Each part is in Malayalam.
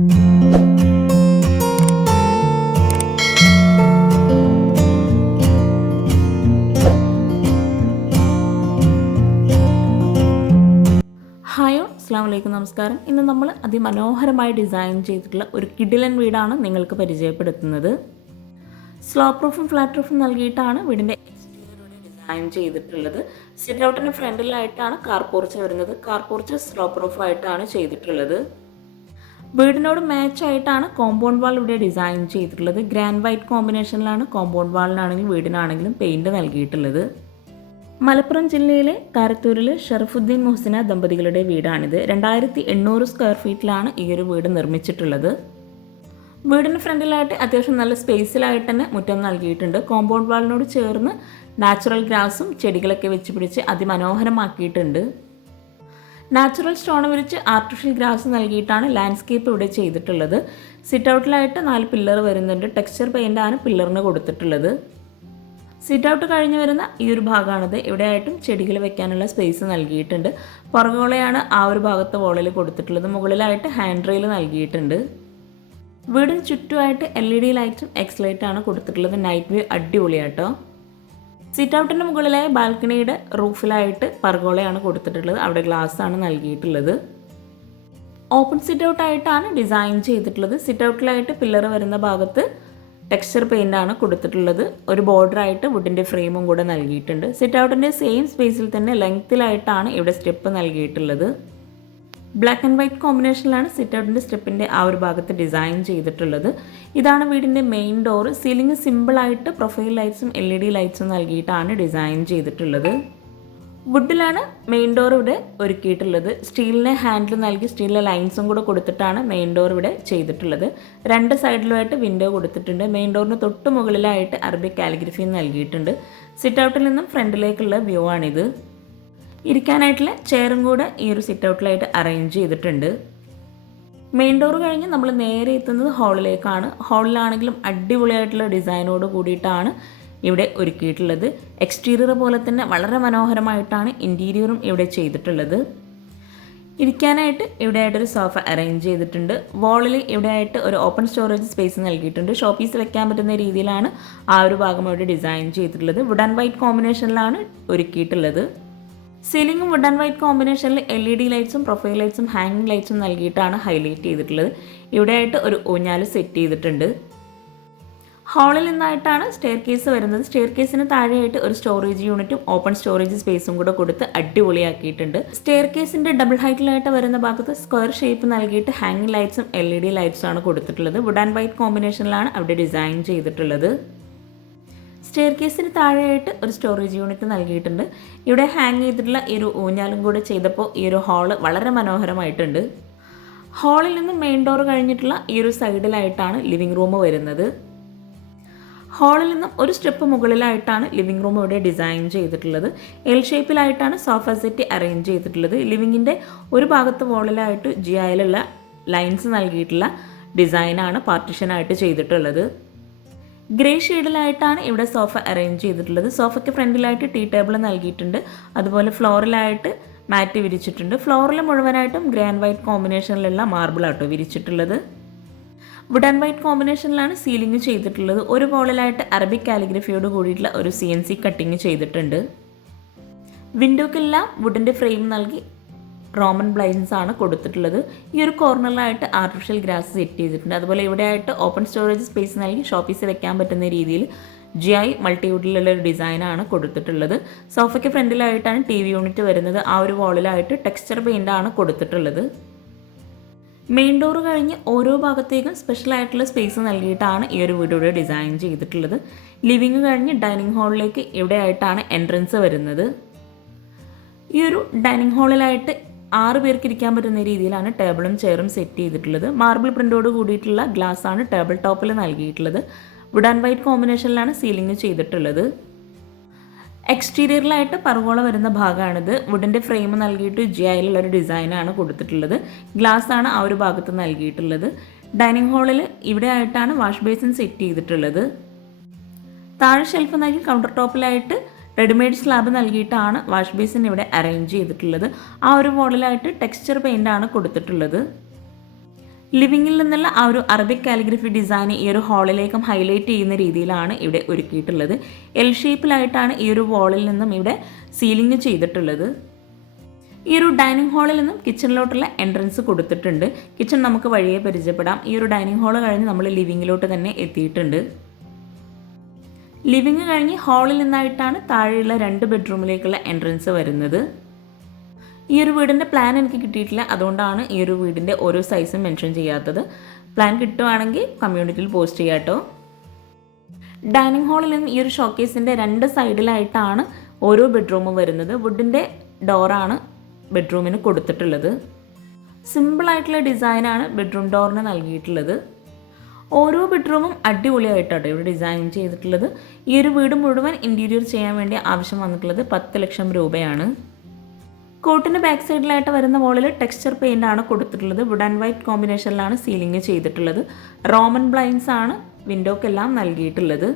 ഹായോ അസ്സാം നമസ്കാരം. ഇന്ന് നമ്മൾ അതിമനോഹരമായി ഡിസൈൻ ചെയ്തിട്ടുള്ള ഒരു കിഡിലൻ വീടാണ് നിങ്ങൾക്ക് പരിചയപ്പെടുത്തുന്നത്. സ്ലോ പ്രൂഫും ഫ്ലാറ്റ് പ്രൂഫും നൽകിയിട്ടാണ് വീടിന്റെ ഡിസൈൻ ചെയ്തിട്ടുള്ളത്. സിറ്റ് ഔട്ടിന്റെ ഫ്രണ്ടിലായിട്ടാണ് കാർ പോർച്ച് വരുന്നത്. കാർ പോർച്ച് സ്ലോ പ്രൂഫായിട്ടാണ് ചെയ്തിട്ടുള്ളത്. വീടിനോട് മാച്ച് ആയിട്ടാണ് കോമ്പൗണ്ട് വാൾ ഇവിടെ ഡിസൈൻ ചെയ്തിട്ടുള്ളത്. ഗ്രാൻഡ് വൈറ്റ് കോമ്പിനേഷനിലാണ് കോമ്പൗണ്ട് വാളിനാണെങ്കിലും വീടിനാണെങ്കിലും പെയിന്റ് നൽകിയിട്ടുള്ളത്. മലപ്പുറം ജില്ലയിലെ കാരത്തൂരിൽ ഷറഫുദ്ദീൻ മുഹസിന ദമ്പതികളുടെ വീടാണിത്. രണ്ടായിരത്തി എണ്ണൂറ് സ്ക്വയർ ഫീറ്റിലാണ് ഈ ഒരു വീട് നിർമ്മിച്ചിട്ടുള്ളത്. വീടിന് ഫ്രണ്ടിലായിട്ട് അത്യാവശ്യം നല്ല സ്പേസിലായിട്ട് തന്നെ മുറ്റം നൽകിയിട്ടുണ്ട്. കോമ്പൗണ്ട് വാളിനോട് ചേർന്ന് നാച്ചുറൽ ഗ്രാസും ചെടികളൊക്കെ വെച്ച് പിടിച്ച് അതിമനോഹരമാക്കിയിട്ടുണ്ട്. നാച്ചുറൽ സ്റ്റോൺ വിരിച്ച് ആർട്ടിഫിഷ്യൽ ഗ്രാസ് നൽകിയിട്ടാണ് ലാൻഡ്സ്കേപ്പ് ഇവിടെ ചെയ്തിട്ടുള്ളത്. സിറ്റ് ഔട്ടിലായിട്ട് നാല് പില്ലർ വരുന്നുണ്ട്. ടെക്സ്ചർ പെയിന്റാണ് പില്ലറിന് കൊടുത്തിട്ടുള്ളത്. സിറ്റ് ഔട്ട് കഴിഞ്ഞ് വരുന്ന ഈ ഒരു ഭാഗമാണിത്. ഇവിടെയായിട്ടും ചെടികൾ വെക്കാനുള്ള സ്പേസ് നൽകിയിട്ടുണ്ട്. പുറകോളയാണ് ആ ഒരു ഭാഗത്ത് വോളിൽ കൊടുത്തിട്ടുള്ളത്. മുകളിലായിട്ട് ഹാൻഡ് റെയിൽ നൽകിയിട്ടുണ്ട്. വീടിന് ചുറ്റുമായിട്ട് എൽ ഇ ഡി ലൈറ്റും എക്സ് ലൈറ്റാണ് കൊടുത്തിട്ടുള്ളത്. നൈറ്റ് വ്യൂ അടിപൊളിയാട്ടോ. സിറ്റ് ഔട്ടിന്റെ മുകളിലെ ബാൽക്കണിയുടെ റൂഫിലായിട്ട് പർഗോളയാണ് കൊടുത്തിട്ടുള്ളത്. അവിടെ ഗ്ലാസ് ആണ് നൽകിയിട്ടുള്ളത്. ഓപ്പൺ സിറ്റ് ഔട്ട് ആയിട്ടാണ് ഡിസൈൻ ചെയ്തിട്ടുള്ളത്. സിറ്റ് ഔട്ടിലായിട്ട് പില്ലർ വരുന്ന ഭാഗത്ത് ടെക്സ്ചർ പെയിന്റ് ആണ് കൊടുത്തിട്ടുള്ളത്. ഒരു ബോർഡറായിട്ട് വുഡിന്റെ ഫ്രെയിമും കൂടെ നൽകിയിട്ടുണ്ട്. സിറ്റ് ഔട്ടിന്റെ സെയിം സ്പേസിൽ തന്നെ ലെങ്ത്തിലായിട്ടാണ് ഇവിടെ സ്റ്റെപ്പ് നൽകിയിട്ടുള്ളത്. ബ്ലാക്ക് ആൻഡ് വൈറ്റ് കോമ്പിനേഷനിലാണ് സിറ്റ് ഔട്ടിന്റെ സ്റ്റെപ്പിന്റെ ആ ഒരു ഭാഗത്ത് ഡിസൈൻ ചെയ്തിട്ടുള്ളത്. ഇതാണ് വീടിന്റെ മെയിൻ ഡോർ സീലിംഗ് സിമ്പിളായിട്ട് പ്രൊഫൈൽ ലൈറ്റ്സും എൽ ഇ ഡി ലൈറ്റ്സും നൽകിയിട്ടാണ് ഡിസൈൻ ചെയ്തിട്ടുള്ളത്. വുഡിലാണ് മെയിൻ ഡോർ ഇവിടെ ഒരുക്കിയിട്ടുള്ളത്. സ്റ്റീലിനെ ഹാൻഡിൽ നൽകി സ്റ്റീലിലെ ലൈൻസും കൂടെ കൊടുത്തിട്ടാണ് മെയിൻ ഡോർ ഇവിടെ ചെയ്തിട്ടുള്ളത്. രണ്ട് സൈഡിലുമായിട്ട് വിൻഡോ കൊടുത്തിട്ടുണ്ട്. മെയിൻ ഡോറിന് തൊട്ട് മുകളിലായിട്ട് അറബിക് കാലിഗ്രഫി നൽകിയിട്ടുണ്ട്. സിറ്റ് ഔട്ടിൽ നിന്നും ഫ്രണ്ടിലേക്കുള്ള വ്യൂ ആണിത്. ഇരിക്കാനായിട്ടുള്ള ചെയറും കൂടെ ഈ ഒരു സിറ്റ് ഔട്ടിലായിട്ട് അറേഞ്ച് ചെയ്തിട്ടുണ്ട്. മെയിൻ ഡോർ കഴിഞ്ഞ് നമ്മൾ നേരെ എത്തുന്നത് ഹാളിലേക്കാണ് ഹാളിലാണെങ്കിലും അടിപൊളിയായിട്ടുള്ള ഡിസൈനോട് കൂടിയിട്ടാണ് ഇവിടെ ഒരുക്കിയിട്ടുള്ളത്. എക്സ്റ്റീരിയർ പോലെ തന്നെ വളരെ മനോഹരമായിട്ടാണ് ഇന്റീരിയറും ഇവിടെ ചെയ്തിട്ടുള്ളത്. ഇരിക്കാനായിട്ട് ഇവിടെയായിട്ടൊരു സോഫ അറേഞ്ച് ചെയ്തിട്ടുണ്ട്. വാളിൽ ഇവിടെയായിട്ട് ഒരു ഓപ്പൺ സ്റ്റോറേജ് സ്പേസ് നൽകിയിട്ടുണ്ട്. ഷോപ്പീസ് വെക്കാൻ പറ്റുന്ന രീതിയിലാണ് ആ ഒരു ഭാഗം ഇവിടെ ഡിസൈൻ ചെയ്തിട്ടുള്ളത്. വുഡ് ആൻഡ് വൈറ്റ് കോമ്പിനേഷനിലാണ് ഒരുക്കിയിട്ടുള്ളത്. സീലിംഗും വുഡ് ആൻഡ് വൈറ്റ് കോമ്പിനേഷനിൽ എൽ ഇ ഡി ലൈറ്റ്സും പ്രൊഫൈൽ ലൈറ്റ്സും ഹാങ്ങിങ് ലൈറ്റ്സും നൽകിയിട്ടാണ് ഹൈലൈറ്റ് ചെയ്തിട്ടുള്ളത്. ഇവിടെയായിട്ട് ഒരു ഊഞ്ഞാൽ സെറ്റ് ചെയ്തിട്ടുണ്ട്. ഹാളിൽ നിന്നായിട്ടാണ് സ്റ്റെയർ കേസ് വരുന്നത്. സ്റ്റെയർ കേസിന് താഴെയായിട്ട് ഒരു സ്റ്റോറേജ് യൂണിറ്റും ഓപ്പൺ സ്റ്റോറേജ് സ്പേസും കൂടെ കൊടുത്ത് അടിപൊളിയാക്കിയിട്ടുണ്ട്. സ്റ്റെയർ കേസിന്റെ ഡബിൾ ഹൈറ്റിലായിട്ട് വരുന്ന ഭാഗത്ത് സ്ക്വയർ ഷേപ്പ് നൽകിയിട്ട് ഹാങ്ങിങ് ലൈറ്റ്സും എൽ ഇ ഡി ലൈറ്റ്സും ആണ് കൊടുത്തിട്ടുള്ളത്. വുഡ് ആൻഡ് വൈറ്റ് കോമ്പിനേഷനിലാണ് അവിടെ ഡിസൈൻ ചെയ്തിട്ടുള്ളത്. സ്റ്റെയർ കേസിന് താഴെയായിട്ട് ഒരു സ്റ്റോറേജ് യൂണിറ്റ് നൽകിയിട്ടുണ്ട്. ഇവിടെ ഹാങ് ചെയ്തിട്ടുള്ള ഈ ഒരു ഊഞ്ഞാലും കൂടെ ചെയ്തപ്പോൾ ഈ ഒരു ഹാൾ വളരെ മനോഹരമായിട്ടുണ്ട്. ഹാളിൽ നിന്ന് മെയിൻ ഡോർ കഴിഞ്ഞിട്ടുള്ള ഈ ഒരു സൈഡിലായിട്ടാണ് ലിവിംഗ് റൂം വരുന്നത്. ഹാളിൽ നിന്നും ഒരു സ്റ്റെപ്പ് മുകളിലായിട്ടാണ് ലിവിംഗ് റൂം ഇവിടെ ഡിസൈൻ ചെയ്തിട്ടുള്ളത്. എൽ ഷേപ്പിലായിട്ടാണ് സോഫ സെറ്റ് അറേഞ്ച് ചെയ്തിട്ടുള്ളത്. ലിവിങ്ങിന്റെ ഒരു ഭാഗത്ത് വോളിലായിട്ട് ജി ഐയിലുള്ള ലൈൻസ് നൽകിയിട്ടുള്ള ഡിസൈനാണ് പാർട്ടിഷനായിട്ട് ചെയ്തിട്ടുള്ളത്. ഗ്രേ ഷെയ്ഡിലായിട്ടാണ് ഇവിടെ സോഫ അറേഞ്ച് ചെയ്തിട്ടുള്ളത്. സോഫയ്ക്ക് ഫ്രണ്ടിലായിട്ട് ടീ ടേബിൾ നൽകിയിട്ടുണ്ട്. അതുപോലെ ഫ്ലോറിലായിട്ട് മാറ്റ് വിരിച്ചിട്ടുണ്ട്. ഫ്ലോറിൽ മുഴുവനായിട്ടും ഗ്രേ ആൻഡ് വൈറ്റ് കോമ്പിനേഷനിലുള്ള മാർബിളാട്ടോ വിരിച്ചിട്ടുള്ളത്. വുഡ് ആൻഡ് വൈറ്റ് കോമ്പിനേഷനിലാണ് സീലിംഗ് ചെയ്തിട്ടുള്ളത്. ഒരു വോളിലായിട്ട് അറബിക് കാലിഗ്രഫിയോട് കൂടിയിട്ടുള്ള ഒരു സി എൻ സി കട്ടിങ് ചെയ്തിട്ടുണ്ട്. വിൻഡോക്കെല്ലാം വുഡിന്റെ ഫ്രെയിം നൽകി റോമൻ ബ്ലൈൻസ് ആണ് കൊടുത്തിട്ടുള്ളത്. ഈ ഒരു കോർണറിലായിട്ട് ആർട്ടിഫിഷ്യൽ ഗ്രാസ് സെറ്റ് ചെയ്തിട്ടുണ്ട്. അതുപോലെ ഇവിടെയായിട്ട് ഓപ്പൺ സ്റ്റോറേജ് സ്പേസ് നൽകി ഷോപ്പീസ് വെക്കാൻ പറ്റുന്ന രീതിയിൽ ജി ഐ മൾട്ടിവുഡിലുള്ള ഒരു ഡിസൈനാണ് കൊടുത്തിട്ടുള്ളത്. സോഫയ്ക്ക് ഫ്രണ്ടിലായിട്ടാണ് ടി വി യൂണിറ്റ് വരുന്നത്. ആ ഒരു വാളിലായിട്ട് ടെക്സ്ചർ ആണ് കൊടുത്തിട്ടുള്ളത്. മെയിൻ ഡോർ കഴിഞ്ഞ് ഓരോ ഭാഗത്തേക്കും സ്പെഷ്യൽ ആയിട്ടുള്ള സ്പേസ് നൽകിയിട്ടാണ് ഈ ഒരു വീഡിയോയുടെ ഡിസൈൻ ചെയ്തിട്ടുള്ളത്. ലിവിങ് കഴിഞ്ഞ് ഡൈനിങ് ഹാളിലേക്ക് ഇവിടെയായിട്ടാണ് എൻട്രൻസ് വരുന്നത്. ഈ ഒരു ഡൈനിങ് ഹാളിലായിട്ട് ആറ് പേർക്ക് ഇരിക്കാൻ പറ്റുന്ന രീതിയിലാണ് ടേബിളും ചെയറും സെറ്റ് ചെയ്തിട്ടുള്ളത്. മാർബിൾ പ്രിന്റോട് കൂടിയിട്ടുള്ള ഗ്ലാസ് ആണ് ടേബിൾ ടോപ്പിൽ നൽകിയിട്ടുള്ളത്. വുഡ് ആൻഡ് വൈറ്റ് കോമ്പിനേഷനിലാണ് സീലിംഗ് ചെയ്തിട്ടുള്ളത്. എക്സ്റ്റീരിയറിലായിട്ട് പറവോള വരുന്ന ഭാഗമാണിത്. വുഡിന്റെ ഫ്രെയിം നൽകിയിട്ട് ജി ഐയിലുള്ള ഒരു ഡിസൈനാണ് കൊടുത്തിട്ടുള്ളത്. ഗ്ലാസ് ആണ് ആ ഒരു ഭാഗത്ത് നൽകിയിട്ടുള്ളത്. ഡൈനിങ് ഹാളിൽ ഇവിടെ ആയിട്ടാണ് വാഷ് ബേസിൻ സെറ്റ് ചെയ്തിട്ടുള്ളത്. താഴെ ഷെൽഫ് നൽകി കൗണ്ടർ ടോപ്പിലായിട്ട് റെഡിമെയ്ഡ് സ്ലാബ് നൽകിയിട്ടാണ് വാഷ് ബേസിൻ ഇവിടെ അറേഞ്ച് ചെയ്തിട്ടുള്ളത്. ആ ഒരു മോഡലായിട്ട് ടെക്സ്ചർ പെയിന്റ് ആണ് കൊടുത്തിട്ടുള്ളത്. ലിവിങ്ങിൽ നിന്നുള്ള ആ ഒരു അറബിക് കാലിഗ്രഫി ഡിസൈൻ ഈ ഒരു ഹാളിലേക്കും ഹൈലൈറ്റ് ചെയ്യുന്ന രീതിയിലാണ് ഇവിടെ ഒരുക്കിയിട്ടുള്ളത്. എൽ ഷേപ്പിലായിട്ടാണ് ഈ ഒരു വാളിൽ നിന്നും ഇവിടെ സീലിംഗ് ചെയ്തിട്ടുള്ളത്. ഈ ഒരു ഡൈനിങ് ഹാളിൽ നിന്നും കിച്ചണിലോട്ടുള്ള എൻട്രൻസ് കൊടുത്തിട്ടുണ്ട്. കിച്ചൺ നമുക്ക് വഴിയെ പരിചയപ്പെടാം. ഈ ഒരു ഡൈനിങ് ഹാൾ കഴിഞ്ഞ് നമ്മൾ ലിവിങ്ങിലോട്ട് തന്നെ എത്തിയിട്ടുണ്ട്. ലിവിങ് കഴിഞ്ഞ് ഹാളിൽ നിന്നായിട്ടാണ് താഴെയുള്ള രണ്ട് ബെഡ്റൂമിലേക്കുള്ള എൻട്രൻസ് വരുന്നത്. ഈ ഒരു വീടിന്റെ പ്ലാൻ എനിക്ക് കിട്ടിയിട്ടില്ല. അതുകൊണ്ടാണ് ഈ ഒരു വീടിന്റെ ഓരോ സൈസും മെൻഷൻ ചെയ്യാത്തത്. പ്ലാൻ കിട്ടുവാണെങ്കിൽ കമ്മ്യൂണിറ്റിയിൽ പോസ്റ്റ് ചെയ്യാം കേട്ടോ. ഡൈനിങ് ഹാളിൽ നിന്ന് ഈ ഒരു ഷോക്കേസിന്റെ രണ്ട് സൈഡിലായിട്ടാണ് ഓരോ ബെഡ്റൂമും വരുന്നത്. വുഡിന്റെ ഡോറാണ് ബെഡ്റൂമിന് കൊടുത്തിട്ടുള്ളത്. സിമ്പിളായിട്ടുള്ള ഡിസൈനാണ് ബെഡ്റൂം ഡോറിന് നൽകിയിട്ടുള്ളത്. ഓരോ ബെഡ്റൂമും അടിപൊളിയായിട്ടാണ് ഇവിടെ ഡിസൈൻ ചെയ്തിട്ടുള്ളത്. ഈ ഒരു വീട് മുഴുവൻ ഇന്റീരിയർ ചെയ്യാൻ വേണ്ടി ആവശ്യം വന്നിട്ടുള്ളത് പത്ത് ലക്ഷം രൂപയാണ്. കോട്ടിന്റെ ബാക്ക് സൈഡിലായിട്ട് വരുന്ന വോളിൽ ടെക്സ്ചർ പെയിന്റ് ആണ് കൊടുത്തിട്ടുള്ളത്. വുഡ് ആൻഡ് വൈറ്റ് കോമ്പിനേഷനിലാണ് സീലിംഗ് ചെയ്തിട്ടുള്ളത്. റോമൻ ബ്ലൈൻസ് ആണ് വിൻഡോക്കെല്ലാം നൽകിയിട്ടുള്ളത്.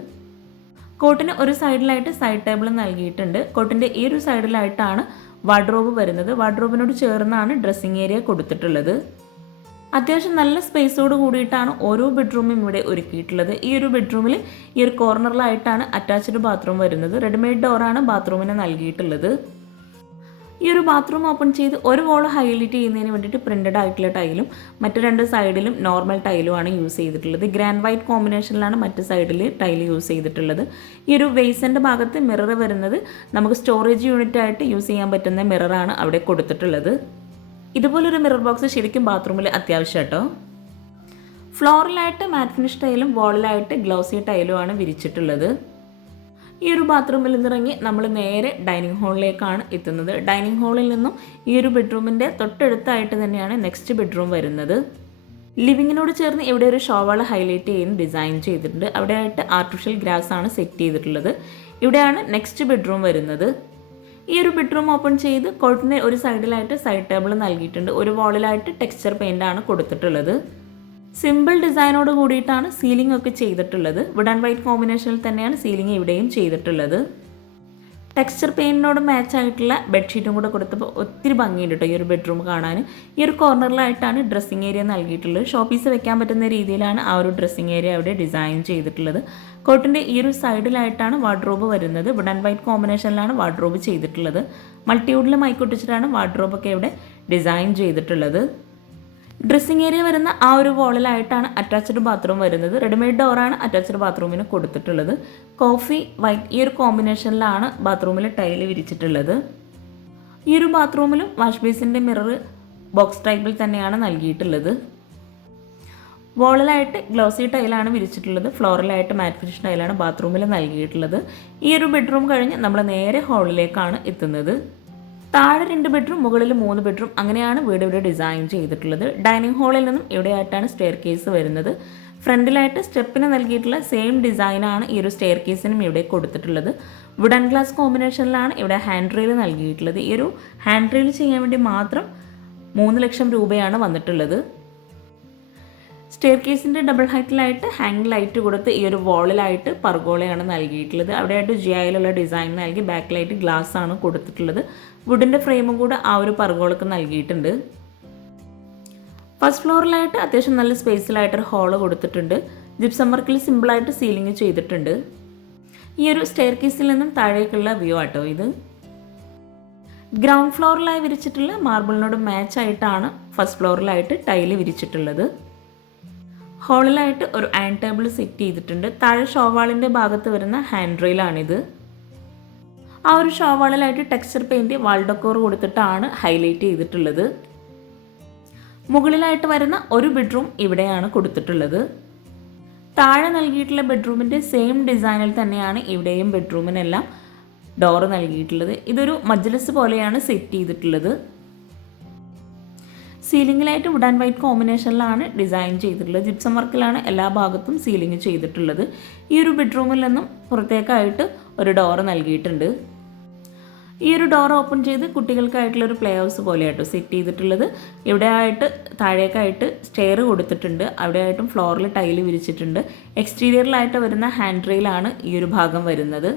കോട്ടിന് ഒരു സൈഡിലായിട്ട് സൈഡ് ടേബിൾ നൽകിയിട്ടുണ്ട്. കോട്ടിന്റെ ഈ ഒരു സൈഡിലായിട്ടാണ് വാർഡ്രോബ് വരുന്നത്. വാർഡ്രോബിനോട് ചേർന്നാണ് ഡ്രസ്സിങ് ഏരിയ കൊടുത്തിട്ടുള്ളത്. അത്യാവശ്യം നല്ല സ്പേസോട് കൂടിയിട്ടാണ് ഓരോ ബെഡ്റൂമും ഇവിടെ ഒരുക്കിയിട്ടുള്ളത്. ഈ ഒരു ബെഡ്റൂമിൽ ഈ ഒരു കോർണറിലായിട്ടാണ് അറ്റാച്ച്ഡ് ബാത്റൂം വരുന്നത്. റെഡിമെയ്ഡ് ഡോറാണ് ബാത്റൂമിന് നൽകിയിട്ടുള്ളത്. ഈ ഒരു ബാത്റൂം ഓപ്പൺ ചെയ്ത് ഒരു വോൾ ഹൈലൈറ്റ് ചെയ്യുന്നതിന് വേണ്ടിയിട്ട് പ്രിന്റഡ് ആയിട്ടുള്ള ടൈലും മറ്റു രണ്ട് സൈഡിലും നോർമൽ ടൈലുമാണ് യൂസ് ചെയ്തിട്ടുള്ളത്. ഗ്രാൻഡ് വൈറ്റ് കോമ്പിനേഷനിലാണ് മറ്റ് സൈഡിൽ ടൈൽ യൂസ് ചെയ്തിട്ടുള്ളത്. ഈ ഒരു വേസിന്റെ ഭാഗത്ത് മിറർ വരുന്നത് നമുക്ക് സ്റ്റോറേജ് യൂണിറ്റ് ആയിട്ട് യൂസ് ചെയ്യാൻ പറ്റുന്ന മിററാണ് അവിടെ കൊടുത്തിട്ടുള്ളത്. ഇതുപോലൊരു മിറർ ബോക്സ് ശരിക്കും ബാത്റൂമിൽ അത്യാവശ്യം കേട്ടോ. ഫ്ലോറിലായിട്ട് മാറ്റ് ഫിനിഷ് ടൈലും വാളിലായിട്ട് ഗ്ലോസി ആണ് വിരിച്ചിട്ടുള്ളത്. ഈ ഒരു ബാത്റൂമിൽ നിന്നിറങ്ങി നമ്മൾ നേരെ ഡൈനിങ് ഹാളിലേക്കാണ് എത്തുന്നത്. ഡൈനിങ് ഹാളിൽ നിന്നും ഈ ഒരു ബെഡ്റൂമിന്റെ തൊട്ടടുത്തായിട്ട് തന്നെയാണ് നെക്സ്റ്റ് ബെഡ്റൂം വരുന്നത്. ലിവിങ്ങിനോട് ചേർന്ന് ഇവിടെ ഒരു ഷോവാൾ ഹൈലൈറ്റ് ചെയ്യുന്ന ഡിസൈൻ ചെയ്തിട്ടുണ്ട്. അവിടെയായിട്ട് ആർട്ടിഫിഷ്യൽ ഗ്രാസ് ആണ് സെറ്റ് ചെയ്തിട്ടുള്ളത്. ഇവിടെയാണ് നെക്സ്റ്റ് ബെഡ്റൂം വരുന്നത്. ഈ ഒരു ബെഡ്റൂം ഓപ്പൺ ചെയ്ത് കോട്ടിന്റെ ഒരു സൈഡിലായിട്ട് സൈഡ് ടേബിൾ നൽകിയിട്ടുണ്ട്. ഒരു വാളിലായിട്ട് ടെക്സ്ചർ പെയിന്റ് ആണ് കൊടുത്തിട്ടുള്ളത്. സിമ്പിൾ ഡിസൈനോട് കൂടിയിട്ടാണ് സീലിംഗ് ഒക്കെ ചെയ്തിട്ടുള്ളത്. വുഡ് ആൻഡ് വൈറ്റ് കോമ്പിനേഷനിൽ തന്നെയാണ് സീലിംഗ് ഇവിടെയും ചെയ്തിട്ടുള്ളത്. ടെക്സ്ചർ പെയിന്റിനോട് മാച്ച് ആയിട്ടുള്ള ബെഡ്ഷീറ്റും കൂടെ കൊടുത്തപ്പോൾ ഒത്തിരി ഭംഗിയുണ്ട് കേട്ടോ ഈ ഒരു ബെഡ്റൂം കാണാൻ. ഈ ഒരു കോർണറിലായിട്ടാണ് ഡ്രസ്സിങ് ഏരിയ നൽകിയിട്ടുള്ളത്. ഷോപ്പീസ് വെക്കാൻ പറ്റുന്ന രീതിയിലാണ് ആ ഒരു ഡ്രസ്സിങ് ഏരിയ അവിടെ ഡിസൈൻ ചെയ്തിട്ടുള്ളത്. കോട്ടിന്റെ ഈ ഒരു സൈഡിലായിട്ടാണ് വാർഡ്രോബ് വരുന്നത്. വുഡ് ആൻഡ് വൈറ്റ് കോമ്പിനേഷനിലാണ് വാർഡ്രോബ് ചെയ്തിട്ടുള്ളത്. മൾട്ടിവുഡിൽ മൈക്കൊട്ടിച്ചിട്ടാണ് വാർഡ്രോബൊക്കെ ഇവിടെ ഡിസൈൻ ചെയ്തിട്ടുള്ളത്. ഡ്രസ്സിംഗ് ഏരിയ വരുന്ന ആ ഒരു വോളിലായിട്ടാണ് അറ്റാച്ച്ഡ് ബാത്റൂം വരുന്നത്. റെഡിമെയ്ഡ് ഡോറാണ് അറ്റാച്ച്ഡ് ബാത്റൂമിന് കൊടുത്തിട്ടുള്ളത്. കോഫി വൈറ്റ് ഈ ഒരു കോമ്പിനേഷനിലാണ് ബാത്റൂമിൽ ടൈൽ വിരിച്ചിട്ടുള്ളത്. ഈ ഒരു ബാത്റൂമിലും വാഷ് ബേസിന്റെ മിറർ ബോക്സ് ടൈപ്പിൽ തന്നെയാണ് നൽകിയിട്ടുള്ളത്. വോളിലായിട്ട് ഗ്ലോസി ടൈലാണ് വിരിച്ചിട്ടുള്ളത്. ഫ്ലോറിലായിട്ട് മാറ്റ് ഫിനിഷ് ടൈലാണ് ബാത്റൂമിൽ നൽകിയിട്ടുള്ളത്. ഈ ഒരു ബെഡ്റൂം കഴിഞ്ഞ് നമ്മൾ നേരെ ഹാളിലേക്കാണ് എത്തുന്നത്. താഴെ രണ്ട് ബെഡ്റൂം മുകളിൽ മൂന്ന് ബെഡ്റൂം അങ്ങനെയാണ് വീട് ഇവിടെ ഡിസൈൻ ചെയ്തിട്ടുള്ളത്. ഡൈനിങ് ഹാളിൽ നിന്നും ഇവിടെയായിട്ടാണ് സ്റ്റെയർ കേസ് വരുന്നത്. ഫ്രണ്ടിലായിട്ട് സ്റ്റെപ്പിന് നൽകിയിട്ടുള്ള സെയിം ഡിസൈനാണ് ഈ ഒരു സ്റ്റെയർ കേസിനും ഇവിടെ കൊടുത്തിട്ടുള്ളത്. വുഡൻ ഗ്ലാസ് കോമ്പിനേഷനിലാണ് ഇവിടെ ഹാൻഡ് റെയിൽ നൽകിയിട്ടുള്ളത്. ഈ ഒരു ഹാൻഡ് റെയിൽ ചെയ്യാൻ വേണ്ടി മാത്രം മൂന്ന് ലക്ഷം രൂപയാണ് വന്നിട്ടുള്ളത്. സ്റ്റെയർ കേസിന്റെ ഡബിൾ ഹൈറ്റിലായിട്ട് ഹാങ് ലൈറ്റ് കൊടുത്ത് ഈ ഒരു വാളിലായിട്ട് പർഗോളയാണ് നൽകിയിട്ടുള്ളത്. അവിടെയായിട്ട് ജിയായിലുള്ള ഡിസൈൻ നൽകി ബാക്ക് ലൈറ്റ് ഗ്ലാസ് ആണ് കൊടുത്തിട്ടുള്ളത്. വുഡിന്റെ ഫ്രെയിമും കൂടെ ആ ഒരു പർഗോളക്ക് നൽകിയിട്ടുണ്ട്. ഫസ്റ്റ് ഫ്ലോറിലായിട്ട് അത്യാവശ്യം നല്ല സ്പേസിലായിട്ടൊരു ഹോൾ കൊടുത്തിട്ടുണ്ട്. ജിപ്സം വർക്കിൽ സിമ്പിളായിട്ട് സീലിംഗ് ചെയ്തിട്ടുണ്ട്. ഈ ഒരു സ്റ്റെയർ കേസിൽ നിന്നും താഴേക്കുള്ള വ്യൂ ആട്ടോ ഇത്. ഗ്രൗണ്ട് ഫ്ലോറിലായി വിരിച്ചിട്ടുള്ള മാർബിളിനോട് മാച്ച് ആയിട്ടാണ് ഫസ്റ്റ് ഫ്ലോറിലായിട്ട് ടൈൽ വിരിച്ചിട്ടുള്ളത്. ഹോളിലായിട്ട് ഒരു ആൻഡ് ടേബിൾ സെറ്റ് ചെയ്തിട്ടുണ്ട്. താഴെ ഷോവാളിന്റെ ഭാഗത്ത് വരുന്ന ഹാൻഡ് റെയിലാണിത്. ആ ഒരു ഷോവാളിലായിട്ട് ടെക്സ്ചർ പെയിന്റ് വാൾ ഡെക്കോർ കൊടുത്തിട്ടാണ് ഹൈലൈറ്റ് ചെയ്തിട്ടുള്ളത്. മുകളിലായിട്ട് വരുന്ന ഒരു ബെഡ്റൂം ഇവിടെയാണ് കൊടുത്തിട്ടുള്ളത്. താഴെ നൽകിയിട്ടുള്ള ബെഡ്റൂമിന്റെ സെയിം ഡിസൈനിൽ തന്നെയാണ് ഇവിടെയും ബെഡ്റൂമിനെല്ലാം ഡോറ് നൽകിയിട്ടുള്ളത്. ഇതൊരു മജ്ലസ് പോലെയാണ് സെറ്റ് ചെയ്തിട്ടുള്ളത്. സീലിംഗിലായിട്ട് വുഡ് ആൻഡ് വൈറ്റ് കോമ്പിനേഷനിലാണ് ഡിസൈൻ ചെയ്തിട്ടുള്ളത്. ജിപ്സം വർക്കിലാണ് എല്ലാ ഭാഗത്തും സീലിംഗ് ചെയ്തിട്ടുള്ളത്. ഈ ഒരു ബെഡ്റൂമിൽ നിന്നും പുറത്തേക്കായിട്ട് ഒരു ഡോർ നൽകിയിട്ടുണ്ട്. ഈ ഒരു ഡോർ ഓപ്പൺ ചെയ്ത് കുട്ടികൾക്കായിട്ടുള്ള ഒരു പ്ലേ ഹൗസ് പോലെയായിട്ടോ സെറ്റ് ചെയ്തിട്ടുള്ളത്. ഇവിടെ ആയിട്ട് താഴേക്കായിട്ട് സ്റ്റെയർ കൊടുത്തിട്ടുണ്ട്. അവിടെ ആയിട്ടും ഫ്ലോറിൽ ടൈൽ വിരിച്ചിട്ടുണ്ട്. എക്സ്റ്റീരിയറിലായിട്ട് വരുന്ന ഹാൻഡ് റെയിലാണ് ഈ ഒരു ഭാഗം വരുന്നത്.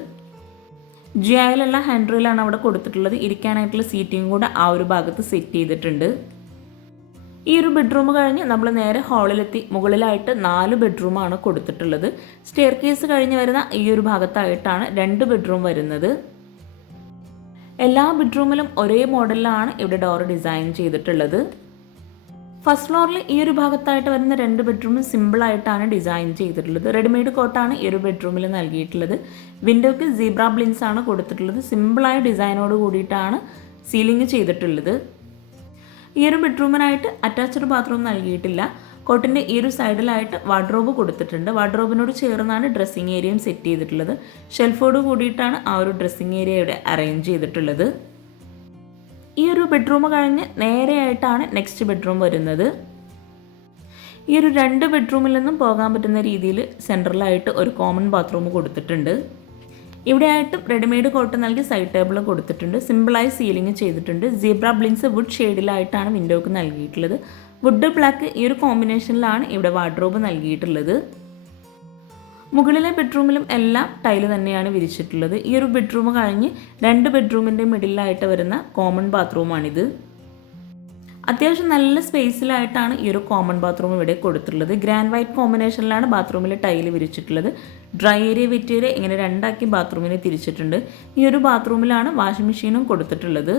ജിയായിലുള്ള ഹാൻഡ് റെയിലാണ് അവിടെ കൊടുത്തിട്ടുള്ളത്. ഇരിക്കാനായിട്ടുള്ള സീറ്റിംഗ് കൂടെ ആ ഒരു ഭാഗത്ത് സെറ്റ് ചെയ്തിട്ടുണ്ട്. ഈ ഒരു ബെഡ്റൂം കഴിഞ്ഞ് നമ്മൾ നേരെ ഹാളിലെത്തി മുകളിലായിട്ട് നാല് ബെഡ്റൂമാണ് കൊടുത്തിട്ടുള്ളത്. സ്റ്റെയർ കേസ് കഴിഞ്ഞ് വരുന്ന ഈ ഒരു ഭാഗത്തായിട്ടാണ് രണ്ട് ബെഡ്റൂം വരുന്നത്. എല്ലാ ബെഡ്റൂമിലും ഒരേ മോഡലിലാണ് ഇവിടെ ഡോർ ഡിസൈൻ ചെയ്തിട്ടുള്ളത്. ഫസ്റ്റ് ഫ്ലോറിൽ ഈ ഒരു ഭാഗത്തായിട്ട് വരുന്ന രണ്ട് ബെഡ്റൂമും സിമ്പിളായിട്ടാണ് ഡിസൈൻ ചെയ്തിട്ടുള്ളത്. റെഡിമെയ്ഡ് കോട്ടാണ് ഈ ഒരു ബെഡ്റൂമിൽ നൽകിയിട്ടുള്ളത്. വിൻഡോയ്ക്ക് സീബ്ര ബ്ലിൻസ് ആണ് കൊടുത്തിട്ടുള്ളത്. സിമ്പിളായ ഡിസൈനോട് കൂടിയിട്ടാണ് സീലിംഗ് ചെയ്തിട്ടുള്ളത്. ഈ ഒരു ബെഡ്റൂമിനായിട്ട് അറ്റാച്ച്ഡ് ബാത്റൂം നൽകിയിട്ടില്ല. കോട്ടിന്റെ ഈ ഒരു സൈഡിലായിട്ട് വാർഡ്രോബ് കൊടുത്തിട്ടുണ്ട്. വാർഡ്രോബിനോട് ചേർന്നാണ് ഡ്രസ്സിങ് ഏരിയയും സെറ്റ് ചെയ്തിട്ടുള്ളത്. ഷെൽഫോട് കൂടിയിട്ടാണ് ആ ഒരു ഡ്രസ്സിങ് ഏരിയ ഇവിടെ അറേഞ്ച് ചെയ്തിട്ടുള്ളത്. ഈ ഒരു ബെഡ്റൂം കഴിഞ്ഞ് നേരെയായിട്ടാണ് നെക്സ്റ്റ് ബെഡ്റൂം വരുന്നത്. ഈ ഒരു രണ്ട് ബെഡ്റൂമിൽ നിന്നും പോകാൻ പറ്റുന്ന രീതിയിൽ സെൻട്രലായിട്ട് ഒരു കോമൺ ബാത്റൂം കൊടുത്തിട്ടുണ്ട്. ഇവിടെയായിട്ടും റെഡിമെയ്ഡ് കോട്ടൺ നൽകി സൈഡ് ടേബിൾ കൊടുത്തിട്ടുണ്ട്. സിമ്പിളായി സീലിംഗ് ചെയ്തിട്ടുണ്ട്. സീബ്ര ബ്ലിൻസ് വുഡ് ഷെയ്ഡിലായിട്ടാണ് വിൻഡോക്ക് നൽകിയിട്ടുള്ളത്. വുഡ് ബ്ലാക്ക് ഈ ഒരു കോമ്പിനേഷനിലാണ് ഇവിടെ വാർഡ്രോബ് നൽകിയിട്ടുള്ളത്. മുകളിലെ ബെഡ്റൂമിലും എല്ലാം ടൈൽ തന്നെയാണ് വിരിച്ചിട്ടുള്ളത്. ഈ ഒരു ബെഡ്റൂം കഴിഞ്ഞ് രണ്ട് ബെഡ്റൂമിന്റെ മിഡിലായിട്ട് വരുന്ന കോമൺ ബാത്റൂമാണിത്. അത്യാവശ്യം നല്ല സ്പേസിലായിട്ടാണ് ഈ ഒരു കോമൺ ബാത്റൂം ഇവിടെ കൊടുത്തിട്ടുള്ളത്. ഗ്രാൻഡ് വൈറ്റ് കോമ്പിനേഷനിലാണ് ബാത്റൂമിൽ ടൈൽ വിരിച്ചിട്ടുള്ളത്. ഡ്രൈ ഏരിയ വെറ്റ് ഏരിയ ഇങ്ങനെ രണ്ടാക്കി ബാത്റൂമിനെ തിരിച്ചിട്ടുണ്ട്. ഈ ഒരു ബാത്റൂമിലാണ് വാഷിംഗ് മെഷീനും കൊടുത്തിട്ടുള്ളത്.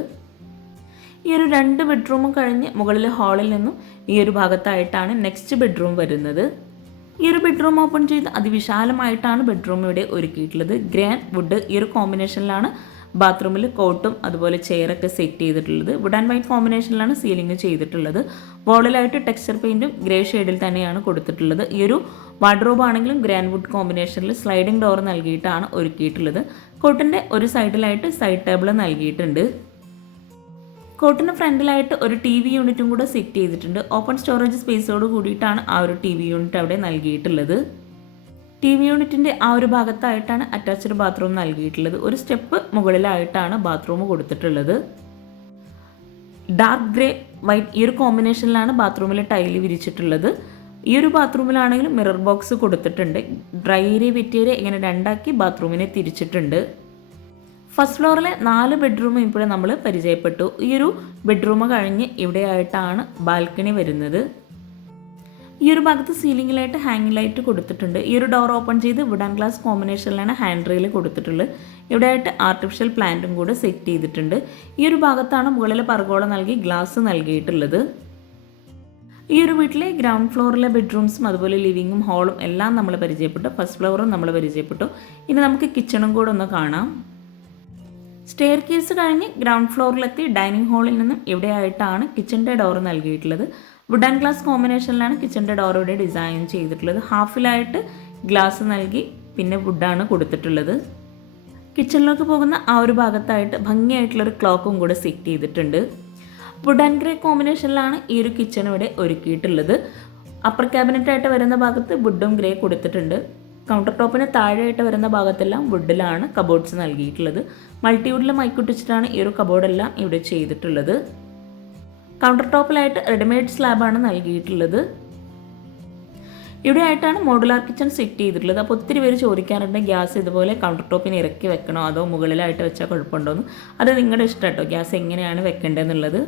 ഈ ഒരു രണ്ട് ബെഡ്റൂമും കഴിഞ്ഞ് മുകളിലെ ഹാളിൽ നിന്നും ഈ ഒരു ഭാഗത്തായിട്ടാണ് നെക്സ്റ്റ് ബെഡ്റൂം വരുന്നത്. ഈ ഒരു ബെഡ്റൂം ഓപ്പൺ ചെയ്ത് അതിവിശാലമായിട്ടാണ് ബെഡ്റൂം ഇവിടെ ഒരുക്കിയിട്ടുള്ളത്. ഗ്രാൻഡ് വുഡ് ഈ ഒരു കോമ്പിനേഷനിലാണ് ബാത്റൂമിൽ കോട്ടും അതുപോലെ ചെയറൊക്കെ സെറ്റ് ചെയ്തിട്ടുള്ളത്. വുഡ് ആൻഡ് വൈറ്റ് കോമ്പിനേഷനിലാണ് സീലിംഗ് ചെയ്തിട്ടുള്ളത്. വോളിലായിട്ട് ടെക്സ്ചർ പെയിന്റും ഗ്രേ ഷെയ്ഡിൽ തന്നെയാണ് കൊടുത്തിട്ടുള്ളത്. ഈ ഒരു വാർഡ്രോബ് ആണെങ്കിലും ഗ്രാൻഡ് വുഡ് കോമ്പിനേഷനിൽ സ്ലൈഡിംഗ് ഡോർ നൽകിയിട്ടാണ് ഒരുക്കിയിട്ടുള്ളത്. കോട്ടിന്റെ ഒരു സൈഡിലായിട്ട് സൈഡ് ടേബിൾ നൽകിയിട്ടുണ്ട്. കോട്ടിന് ഫ്രണ്ടിലായിട്ട് ഒരു ടി വി യൂണിറ്റും കൂടെ സെറ്റ് ചെയ്തിട്ടുണ്ട്. ഓപ്പൺ സ്റ്റോറേജ് സ്പേസോട് കൂടിയിട്ടാണ് ആ ഒരു ടി വി യൂണിറ്റ് അവിടെ നൽകിയിട്ടുള്ളത്. ടി വി യൂണിറ്റിന്റെ ആ ഒരു ഭാഗത്തായിട്ടാണ് അറ്റാച്ച്ഡ് ബാത്റൂം നൽകിയിട്ടുള്ളത്. ഒരു സ്റ്റെപ്പ് മുകളിലായിട്ടാണ് ബാത്റൂം കൊടുത്തിട്ടുള്ളത്. ഡാർക്ക് ഗ്രേ വൈറ്റ് ഈ ഒരു കോമ്പിനേഷനിലാണ് ബാത്റൂമിൽ ടൈൽ വിരിച്ചിട്ടുള്ളത്. ഈ ഒരു ബാത്റൂമിലാണെങ്കിലും മിറർ ബോക്സ് കൊടുത്തിട്ടുണ്ട്. ഡ്രൈ ഏരിയ ഇങ്ങനെ രണ്ടാക്കി ബാത്റൂമിനെ തിരിച്ചിട്ടുണ്ട്. ഫസ്റ്റ് ഫ്ലോറിലെ നാല് ബെഡ്റൂം ഇപ്പോഴും നമ്മൾ പരിചയപ്പെട്ടു. ഈ ഒരു ബെഡ്റൂം കഴിഞ്ഞ് ഇവിടെയായിട്ടാണ് ബാൽക്കണി വരുന്നത്. ഈ ഒരു ഭാഗത്ത് സീലിംഗിലായിട്ട് ഹാങ്ങിങ് ലൈറ്റ് കൊടുത്തിട്ടുണ്ട്. ഈ ഒരു ഡോർ ഓപ്പൺ ചെയ്ത് വുഡൻ ഗ്ലാസ് കോമ്പിനേഷനിലാണ് ഹാൻഡ് റെയിൽ കൊടുത്തിട്ടുള്ളത്. ഇവിടെയായിട്ട് ആർട്ടിഫിഷ്യൽ പ്ലാന്റും കൂടെ സെറ്റ് ചെയ്തിട്ടുണ്ട്. ഈ ഒരു ഭാഗത്താണ് മുകളിൽ പർഗോള നൽകി ഗ്ലാസ് നൽകിയിട്ടുള്ളത്. ഈ ഒരു വീട്ടിലെ ഗ്രൗണ്ട് ഫ്ലോറിലെ ബെഡ്റൂംസും അതുപോലെ ലിവിങ്ങും ഹാളും എല്ലാം നമ്മൾ പരിചയപ്പെട്ടു. ഫസ്റ്റ് ഫ്ലോറും നമ്മൾ പരിചയപ്പെട്ടു. ഇനി നമുക്ക് കിച്ചണും കൂടെ ഒന്ന് കാണാം. സ്റ്റെയർ കേസ് കഴിഞ്ഞ് ഗ്രൗണ്ട് ഫ്ലോറിലെത്തി ഡൈനിങ് ഹാളിൽ നിന്നും ഇവിടെയായിട്ടാണ് കിച്ചന്റെ ഡോർ നൽകിയിട്ടുള്ളത്. വുഡ് ആൻഡ് ഗ്ലാസ് കോമ്പിനേഷനിലാണ് കിച്ചന്റെ ഇവിടെ ഡിസൈൻ ചെയ്തിട്ടുള്ളത്. ഹാഫിലായിട്ട് ഗ്ലാസ് നൽകി പിന്നെ വുഡാണ് കൊടുത്തിട്ടുള്ളത്. കിച്ചണിലേക്ക് പോകുന്ന ആ ഒരു ഭാഗത്തായിട്ട് ഭംഗിയായിട്ടുള്ളൊരു ക്ലോക്കും കൂടെ സെറ്റ് ചെയ്തിട്ടുണ്ട്. വുഡ് ആൻഡ് ഗ്രേ കോമ്പിനേഷനിലാണ് ഈ ഒരു കിച്ചൺ ഇവിടെ ഒരുക്കിയിട്ടുള്ളത്. അപ്പർ ക്യാബിനറ്റായിട്ട് വരുന്ന ഭാഗത്ത് വുഡും ഗ്രേ കൊടുത്തിട്ടുണ്ട്. കൗണ്ടർ ടോപ്പിന് താഴെയായിട്ട് വരുന്ന ഭാഗത്തെല്ലാം വുഡിലാണ് കബോർഡ്സ് നൽകിയിട്ടുള്ളത്. മൾട്ടിവുഡിൽ മൈക്കുട്ടിച്ചിട്ടാണ് ഈ ഒരു കബോർഡെല്ലാം ഇവിടെ ചെയ്തിട്ടുള്ളത്. കൗണ്ടർ ടോപ്പിലായിട്ട് റെഡിമെയ്ഡ് സ്ലാബാണ് നൽകിയിട്ടുള്ളത്. ഇവിടെ ആയിട്ടാണ് മോഡുലാർ കിച്ചൺ സെറ്റ് ചെയ്തിട്ടുള്ളത്. അപ്പോൾ ഒത്തിരി പേര് ചോദിക്കാറുണ്ട് ഗ്യാസ് ഇതുപോലെ കൗണ്ടർ ടോപ്പിന് ഇറക്കി വെക്കണോ? അതോ മുകളിലായിട്ട് വെച്ചാൽ കുഴപ്പമുണ്ടോയെന്ന് അത് നിങ്ങളുടെ ഇഷ്ടം കേട്ടോ ഗ്യാസ് എങ്ങനെയാണ് വെക്കേണ്ടതെന്നുള്ളത്?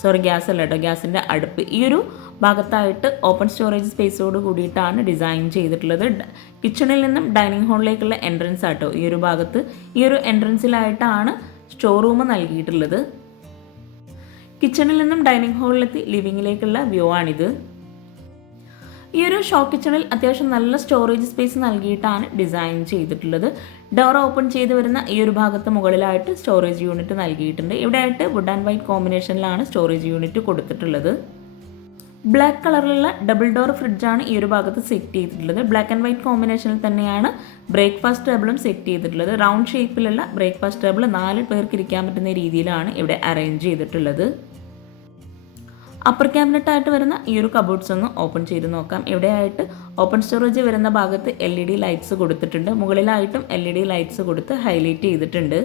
സോറി ഗ്യാസ് അല്ല കേട്ടോ ഗ്യാസിന്റെ അടുപ്പ്. ഈ ഒരു ഭാഗത്തായിട്ട് ഓപ്പൺ സ്റ്റോറേജ് സ്പേസോട് കൂടിയിട്ടാണ് ഡിസൈൻ ചെയ്തിട്ടുള്ളത്. കിച്ചണിൽ നിന്നും ഡൈനിങ് ഹാളിലേക്കുള്ള എൻട്രൻസ് ആട്ടോ ഈ ഒരു ഭാഗത്ത്. ഈ ഒരു എൻട്രൻസിലായിട്ടാണ് സ്റ്റോർ റൂം നൽകിയിട്ടുള്ളത്. കിച്ചണിൽ നിന്നും ഡൈനിങ് ഹാളിലെത്തി ലിവിങ്ങിലേക്കുള്ള വ്യൂ ആണിത്. ഈ ഒരു ഷോ കിച്ചണിൽ അത്യാവശ്യം നല്ല സ്റ്റോറേജ് സ്പേസ് നൽകിയിട്ടാണ് ഡിസൈൻ ചെയ്തിട്ടുള്ളത്. ഡോർ ഓപ്പൺ ചെയ്ത് വരുന്ന ഈ ഒരു ഭാഗത്ത് മുകളിലായിട്ട് സ്റ്റോറേജ് യൂണിറ്റ് നൽകിയിട്ടുണ്ട്. ഇവിടെ ആയിട്ട് വുഡ് ആൻഡ് വൈറ്റ് കോമ്പിനേഷനിലാണ് സ്റ്റോറേജ് യൂണിറ്റ് കൊടുത്തിട്ടുള്ളത്. ബ്ലാക്ക് കളറിലുള്ള ഡബിൾ ഡോർ ഫ്രിഡ്ജാണ് ഈ ഒരു ഭാഗത്ത് സെറ്റ് ചെയ്തിട്ടുള്ളത്. ബ്ലാക്ക് ആൻഡ് വൈറ്റ് കോമ്പിനേഷനിൽ തന്നെയാണ് ബ്രേക്ക്ഫാസ്റ്റ് ടേബിളും സെറ്റ് ചെയ്തിട്ടുള്ളത്. റൗണ്ട് ഷേപ്പിലുള്ള ബ്രേക്ക്ഫാസ്റ്റ് ടേബിൾ നാല് പേർക്ക് ഇരിക്കാൻ പറ്റുന്ന രീതിയിലാണ് ഇവിടെ അറേഞ്ച് ചെയ്തിട്ടുള്ളത്. അപ്പർ ക്യാബിനറ്റ് ആയിട്ട് വരുന്ന ഈ ഒരു കബോർഡ്സ് ഒന്ന് ഓപ്പൺ ചെയ്ത് നോക്കാം. ഇവിടെയായിട്ട് ഓപ്പൺ സ്റ്റോറേജ് വരുന്ന ഭാഗത്ത് എൽ ലൈറ്റ്സ് കൊടുത്തിട്ടുണ്ട്. മുകളിലായിട്ടും എൽ ലൈറ്റ്സ് കൊടുത്ത് ഹൈലൈറ്റ് ചെയ്തിട്ടുണ്ട്.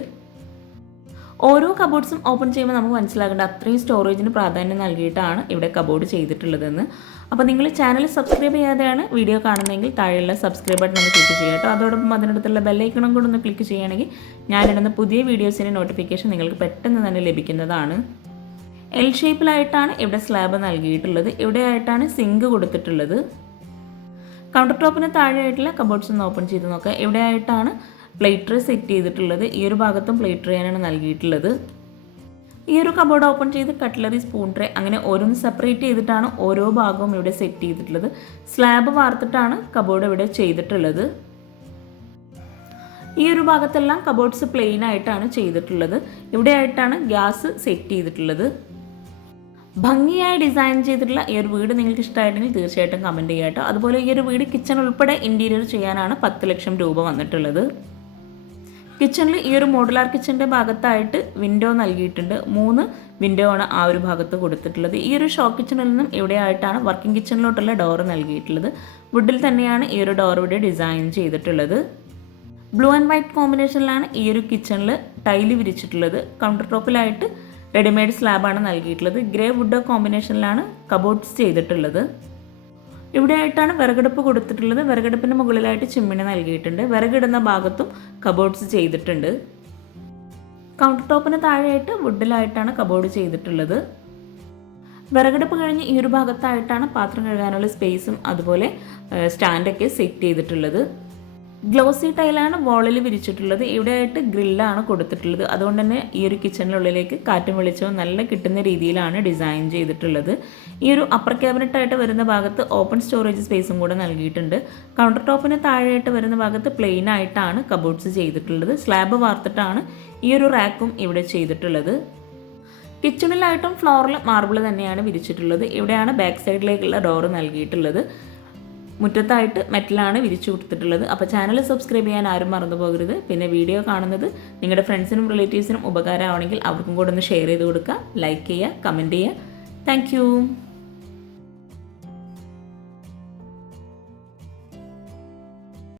ഓരോ കബോർഡ്സും ഓപ്പൺ ചെയ്യുമ്പോൾ നമുക്ക് മനസ്സിലാകേണ്ട അത്രയും സ്റ്റോറേജിന് പ്രാധാന്യം നൽകിയിട്ടാണ് ഇവിടെ കബോർഡ് ചെയ്തിട്ടുള്ളതെന്ന്. അപ്പോൾ നിങ്ങൾ ചാനൽ സബ്സ്ക്രൈബ് ചെയ്യാതെയാണ് വീഡിയോ കാണുന്നതെങ്കിൽ താഴെയുള്ള സബ്സ്ക്രൈബ് ബട്ടൺ ഒന്ന് ക്ലിക്ക് ചെയ്യുക കേട്ടോ. അതോടൊപ്പം അതിനടുത്തുള്ള ബെല്ലൈക്കണം കൂടെ ഒന്ന് ക്ലിക്ക് ചെയ്യുകയാണെങ്കിൽ ഞാനിടുന്ന പുതിയ വീഡിയോസിന്റെ നോട്ടിഫിക്കേഷൻ നിങ്ങൾക്ക് പെട്ടെന്ന് തന്നെ ലഭിക്കുന്നതാണ്. എൽ ഷേപ്പിലായിട്ടാണ് ഇവിടെ സ്ലാബ് നൽകിയിട്ടുള്ളത്. ഇവിടെയായിട്ടാണ് സിങ്ക് കൊടുത്തിട്ടുള്ളത്. കൗണ്ടർ ടോപ്പിന് താഴെയായിട്ടുള്ള കബോർഡ്സ് ഒന്ന് ഓപ്പൺ ചെയ്ത് നോക്കാം ഇവിടെയായിട്ടാണ് പ്ലേറ്റ് ട്രേ സെറ്റ് ചെയ്തിട്ടുള്ളത് ഈ ഒരു ഭാഗത്തും പ്ലേറ്റ് ട്രേയാണ് നൽകിയിട്ടുള്ളത്. ഈ ഒരു കബോർഡ് ഓപ്പൺ ചെയ്ത് കട്ട്ലറി സ്പൂൺ ട്രേ അങ്ങനെ ഓരോന്ന് സെപ്പറേറ്റ് ചെയ്തിട്ടാണ് ഓരോ ഭാഗവും ഇവിടെ സെറ്റ് ചെയ്തിട്ടുള്ളത്. സ്ലാബ് വാർത്തിട്ടാണ് കബോർഡ് ഇവിടെ ചെയ്തിട്ടുള്ളത്. ഈ ഒരു ഭാഗത്തെല്ലാം കബോർഡ്സ് പ്ലെയിൻ ആയിട്ടാണ് ചെയ്തിട്ടുള്ളത്. ഇവിടെ ആയിട്ടാണ് ഗ്യാസ് സെറ്റ് ചെയ്തിട്ടുള്ളത്. ഭംഗിയായി ഡിസൈൻ ചെയ്തിട്ടുള്ള ഈ ഒരു വീട് നിങ്ങൾക്ക് ഇഷ്ടമായിട്ടുണ്ടെങ്കിൽ തീർച്ചയായിട്ടും കമന്റ് ചെയ്യാം കേട്ടോ അതുപോലെ ഈ ഒരു വീട് കിച്ചൺ ഉൾപ്പെടെ ഇന്റീരിയർ ചെയ്യാനാണ് പത്ത് ലക്ഷം രൂപ വന്നിട്ടുള്ളത്. കിച്ചണിൽ ഈ ഒരു മോഡുലാർ കിച്ചന്റെ ഭാഗത്തായിട്ട് വിൻഡോ നൽകിയിട്ടുണ്ട്. മൂന്ന് വിൻഡോ ആണ് ആ ഒരു ഭാഗത്ത് കൊടുത്തിട്ടുള്ളത്. ഈ ഒരു ഷോ കിച്ചണിൽ നിന്നും ഇവിടെയായിട്ടാണ് വർക്കിംഗ് കിച്ചണിലോട്ടുള്ള ഡോർ നൽകിയിട്ടുള്ളത്. വുഡിൽ തന്നെയാണ് ഈ ഒരു ഡോർ ഇവിടെ ഡിസൈൻ ചെയ്തിട്ടുള്ളത്. ബ്ലൂ ആൻഡ് വൈറ്റ് കോമ്പിനേഷനിലാണ് ഈ ഒരു കിച്ചണിൽ ടൈൽ വിരിച്ചിട്ടുള്ളത്. കൗണ്ടർ ടോപ്പിലായിട്ട് റെഡിമെയ്ഡ് സ്ലാബാണ് നൽകിയിട്ടുള്ളത്. ഗ്രേ വുഡ് കോമ്പിനേഷനിലാണ് കബോർഡ്സ് ചെയ്തിട്ടുള്ളത്. ഇവിടെയായിട്ടാണ് വിറകടുപ്പ് കൊടുത്തിട്ടുള്ളത്. വിറകടുപ്പിന് മുകളിലായിട്ട് ചിമ്മിണി നൽകിയിട്ടുണ്ട്. വിറകിടുന്ന ഭാഗത്തും കബോർഡ്സ് ചെയ്തിട്ടുണ്ട്. കൗണ്ടർ ടോപ്പിന് താഴെയായിട്ട് വുഡിലായിട്ടാണ് കബോർഡ് ചെയ്തിട്ടുള്ളത്. വിറകടുപ്പ് കഴിഞ്ഞ് ഈ ഒരു ഭാഗത്തായിട്ടാണ് പാത്രം കഴുകാനുള്ള സ്പേസും അതുപോലെ സ്റ്റാൻഡൊക്കെ സെറ്റ് ചെയ്തിട്ടുള്ളത്. ഗ്ലോസി ടൈലാണ് വോളിൽ വിരിച്ചിട്ടുള്ളത്. ഇവിടെയായിട്ട് ഗ്രില്ലാണ് കൊടുത്തിട്ടുള്ളത്. അതുകൊണ്ട് തന്നെ ഈ ഒരു കിച്ചണിനുള്ളിലേക്ക് കാറ്റും വെളിച്ചവും നല്ല കിട്ടുന്ന രീതിയിലാണ് ഡിസൈൻ ചെയ്തിട്ടുള്ളത്. ഈ ഒരു അപ്പർ ക്യാബിനറ്റ് ആയിട്ട് വരുന്ന ഭാഗത്ത് ഓപ്പൺ സ്റ്റോറേജ് സ്പേസും കൂടെ നൽകിയിട്ടുണ്ട്. കൗണ്ടർ ടോപ്പിന് താഴെയായിട്ട് വരുന്ന ഭാഗത്ത് പ്ലെയിൻ ആയിട്ടാണ് കബോർഡ്സ് ചെയ്തിട്ടുള്ളത്. സ്ലാബ് വാർത്തിട്ടാണ് ഈ ഒരു റാക്കും ഇവിടെ ചെയ്തിട്ടുള്ളത്. കിച്ചണിലായിട്ടും ഫ്ലോറിൽ മാർബിൾ തന്നെയാണ് വിരിച്ചിട്ടുള്ളത്. ഇവിടെയാണ് ബാക്ക് സൈഡിലേക്കുള്ള ഡോറ് നൽകിയിട്ടുള്ളത്. മുറ്റത്തായിട്ട് മെറ്റലാണ് വിരിച്ചു കൊടുത്തിട്ടുള്ളത്. അപ്പോൾ ചാനൽ സബ്സ്ക്രൈബ് ചെയ്യാൻ ആരും മറന്നു പോകരുത്. പിന്നെ വീഡിയോ കാണുന്നത് നിങ്ങളുടെ ഫ്രണ്ട്സിനും റിലേറ്റീവ്സിനും ഉപകാരമാണെങ്കിൽ അവർക്കും കൂടെ ഒന്ന് ഷെയർ ചെയ്ത് കൊടുക്കുക. ലൈക്ക് ചെയ്യുക കമന്റ് ചെയ്യുക. താങ്ക്